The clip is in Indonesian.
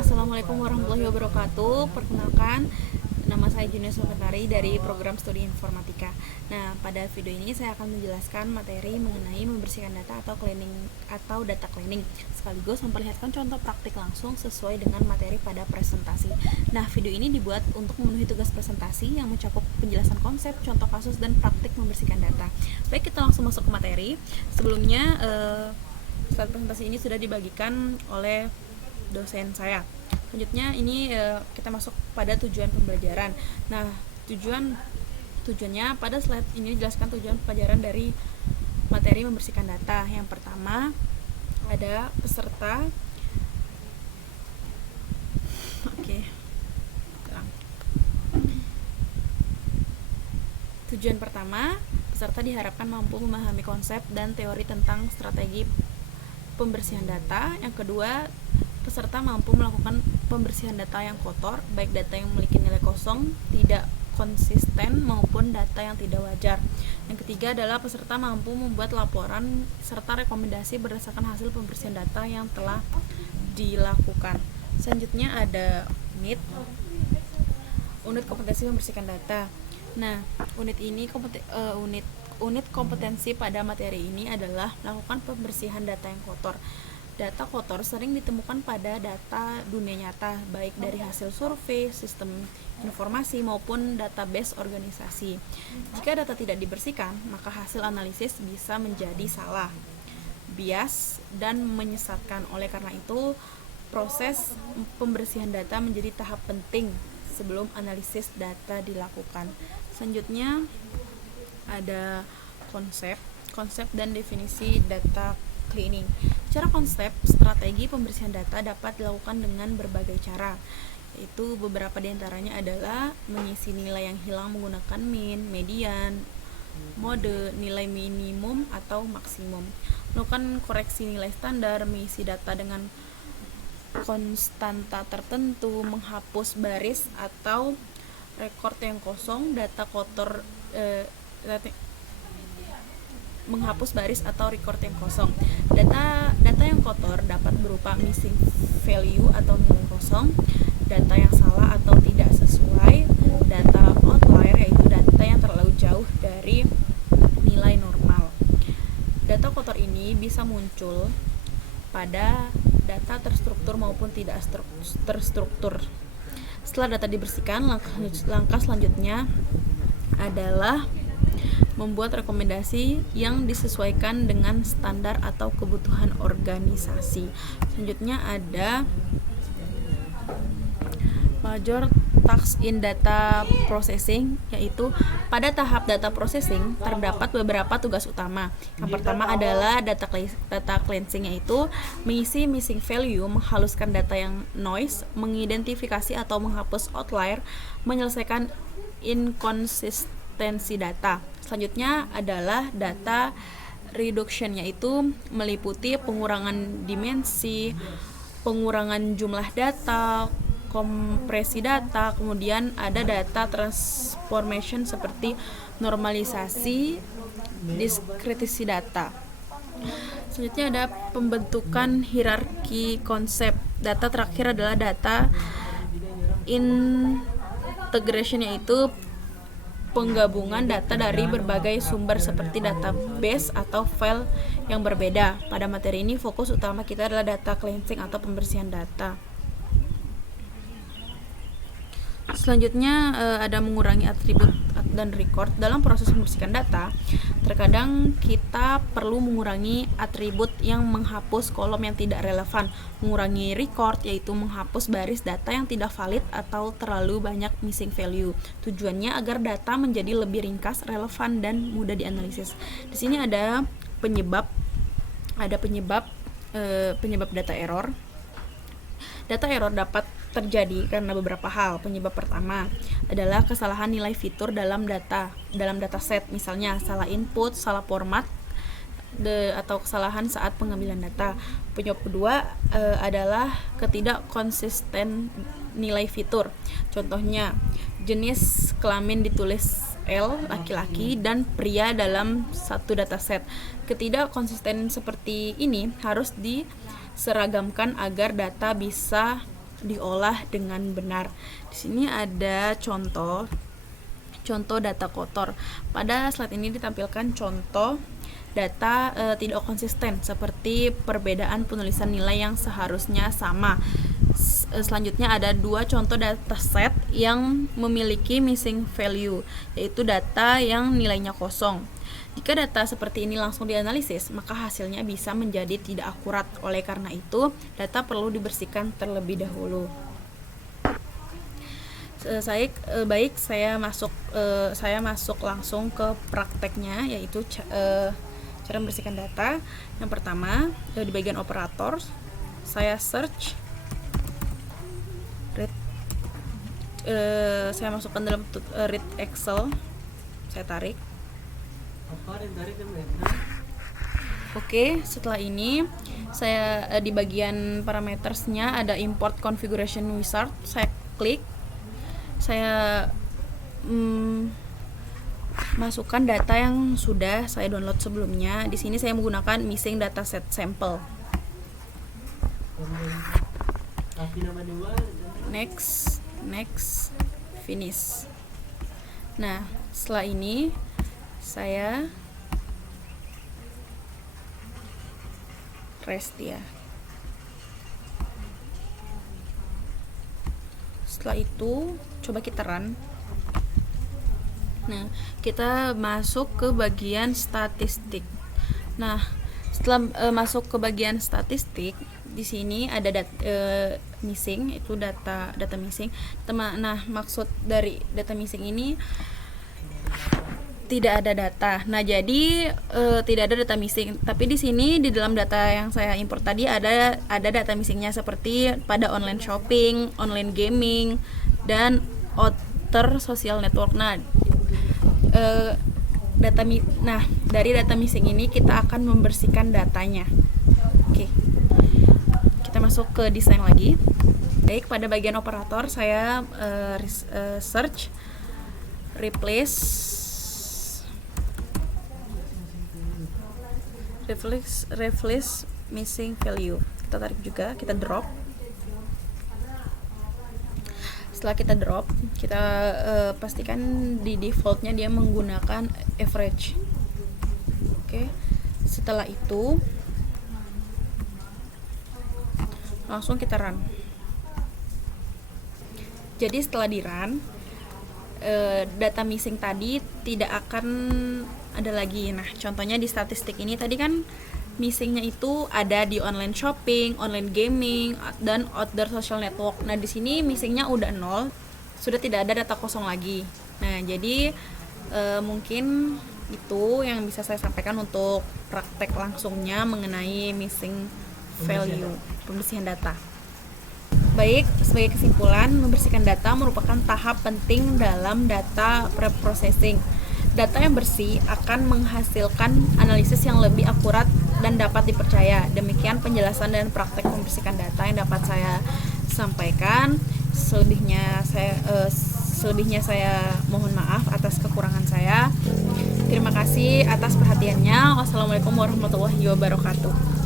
Assalamualaikum warahmatullahi wabarakatuh. Perkenalkan, nama saya Junia Sobatari dari program studi informatika. Nah, pada video ini saya akan menjelaskan materi mengenai membersihkan data atau cleaning atau data cleaning, sekaligus memperlihatkan contoh praktik langsung sesuai dengan materi pada presentasi. Nah, video ini dibuat untuk memenuhi tugas presentasi yang mencakup penjelasan konsep, contoh kasus, dan praktik membersihkan data. Baik, kita langsung masuk ke materi. Sebelumnya, slide presentasi ini sudah dibagikan oleh dosen saya. Selanjutnya ini kita masuk pada tujuan pembelajaran. Nah, tujuannya pada slide ini dijelaskan tujuan pelajaran dari materi membersihkan data. Yang pertama ada peserta. Tujuan pertama, peserta diharapkan mampu memahami konsep dan teori tentang strategi pembersihan data. Yang kedua, peserta mampu melakukan pembersihan data yang kotor, baik data yang memiliki nilai kosong, tidak konsisten, maupun data yang tidak wajar. Yang ketiga adalah peserta mampu membuat laporan serta rekomendasi berdasarkan hasil pembersihan data yang telah dilakukan. Selanjutnya ada unit kompetensi membersihkan data. Nah, unit kompetensi pada materi ini adalah melakukan pembersihan data yang kotor. Data kotor sering ditemukan pada data dunia nyata, baik dari hasil survei, sistem informasi, maupun database organisasi. Jika data tidak dibersihkan, maka hasil analisis bisa menjadi salah, bias, dan menyesatkan. Oleh karena itu, proses pembersihan data menjadi tahap penting sebelum analisis data dilakukan. Selanjutnya ada konsep dan definisi data cleaning. Secara konsep, strategi pembersihan data dapat dilakukan dengan berbagai cara, yaitu beberapa diantaranya adalah mengisi nilai yang hilang menggunakan min, median, mode, nilai minimum atau maksimum, melakukan koreksi nilai standar, mengisi data dengan konstanta tertentu, menghapus baris atau rekord yang kosong, menghapus baris atau record yang kosong. Data yang kotor dapat berupa missing value atau nilai kosong, data yang salah atau tidak sesuai, data outlier yaitu data yang terlalu jauh dari nilai normal. Data kotor ini bisa muncul pada data terstruktur maupun tidak terstruktur. Setelah data dibersihkan, langkah selanjutnya adalah membuat rekomendasi yang disesuaikan dengan standar atau kebutuhan organisasi. Selanjutnya ada major tasks in data processing, yaitu pada tahap data processing terdapat beberapa tugas utama. Yang pertama adalah data cleansing, yaitu mengisi missing value, menghaluskan data yang noise, mengidentifikasi atau menghapus outlier, menyelesaikan inkonsistensi data. Selanjutnya adalah data reduction, yaitu meliputi pengurangan dimensi, pengurangan jumlah data, kompresi data, kemudian ada data transformation seperti normalisasi, diskretisi data. Selanjutnya ada pembentukan hierarki konsep. Data terakhir adalah data integration, yaitu penggabungan data dari berbagai sumber seperti database atau file yang berbeda. Pada materi ini fokus utama kita adalah data cleansing atau pembersihan data. Selanjutnya ada mengurangi atribut dan record. Dalam proses membersihkan data, terkadang kita perlu mengurangi atribut yang menghapus kolom yang tidak relevan, mengurangi record yaitu menghapus baris data yang tidak valid atau terlalu banyak missing value. Tujuannya agar data menjadi lebih ringkas, relevan, dan mudah dianalisis. Di sini ada penyebab data error. Data error dapat terjadi karena beberapa hal. Penyebab pertama adalah kesalahan nilai fitur dalam dataset, misalnya salah input, salah format, atau kesalahan saat pengambilan data. Penyebab kedua adalah ketidakkonsisten nilai fitur. Contohnya, jenis kelamin ditulis L, laki-laki, dan pria dalam satu dataset. Ketidakkonsisten seperti ini harus diseragamkan agar data bisa diolah dengan benar. Di sini ada contoh data kotor. Pada slide ini ditampilkan contoh data tidak konsisten seperti perbedaan penulisan nilai yang seharusnya sama. Selanjutnya ada 2 contoh dataset yang memiliki missing value, yaitu data yang nilainya kosong. Jika data seperti ini langsung dianalisis, maka hasilnya bisa menjadi tidak akurat. Oleh karena itu, data perlu dibersihkan terlebih dahulu. Saya masuk langsung ke prakteknya, yaitu cara membersihkan data. Yang pertama, di bagian operator, saya search saya masukkan dalam read Excel, saya tarik. Oke, setelah ini saya di bagian parametersnya ada import configuration wizard, saya klik, saya masukkan data yang sudah saya download sebelumnya. Di sini saya menggunakan missing dataset sample. Next, finish. Nah, setelah ini saya rest ya. Setelah itu coba kita run. Nah, kita masuk ke bagian statistik. Nah, setelah masuk ke bagian statistik, di sini ada missing, itu data missing. Nah, maksud dari data missing ini tidak ada data. Nah, jadi tidak ada data missing. Tapi di sini di dalam data yang saya import tadi ada data missingnya seperti pada online shopping, online gaming, dan other social network. Nah, dari data missing ini kita akan membersihkan datanya. Oke. Kita masuk ke desain lagi. Baik, pada bagian operator saya search replace missing value. Kita tarik juga, kita drop. Setelah kita drop, kita pastikan di defaultnya dia menggunakan average. Oke. Setelah itu langsung kita run. Jadi setelah di run, data missing tadi tidak akan ada lagi. Nah, contohnya di statistik ini tadi kan missingnya itu ada di online shopping, online gaming, dan other social network. Nah, di sini missingnya udah 0, sudah tidak ada data kosong lagi. Nah, jadi mungkin itu yang bisa saya sampaikan untuk praktek langsungnya mengenai missing value, pembersihan data. Baik, sebagai kesimpulan, membersihkan data merupakan tahap penting dalam data preprocessing. Data yang bersih akan menghasilkan analisis yang lebih akurat dan dapat dipercaya. Demikian penjelasan dan praktek membersihkan data yang dapat saya sampaikan. Selebihnya saya mohon maaf atas kekurangan saya. Terima kasih atas perhatiannya. Wassalamualaikum warahmatullahi wabarakatuh.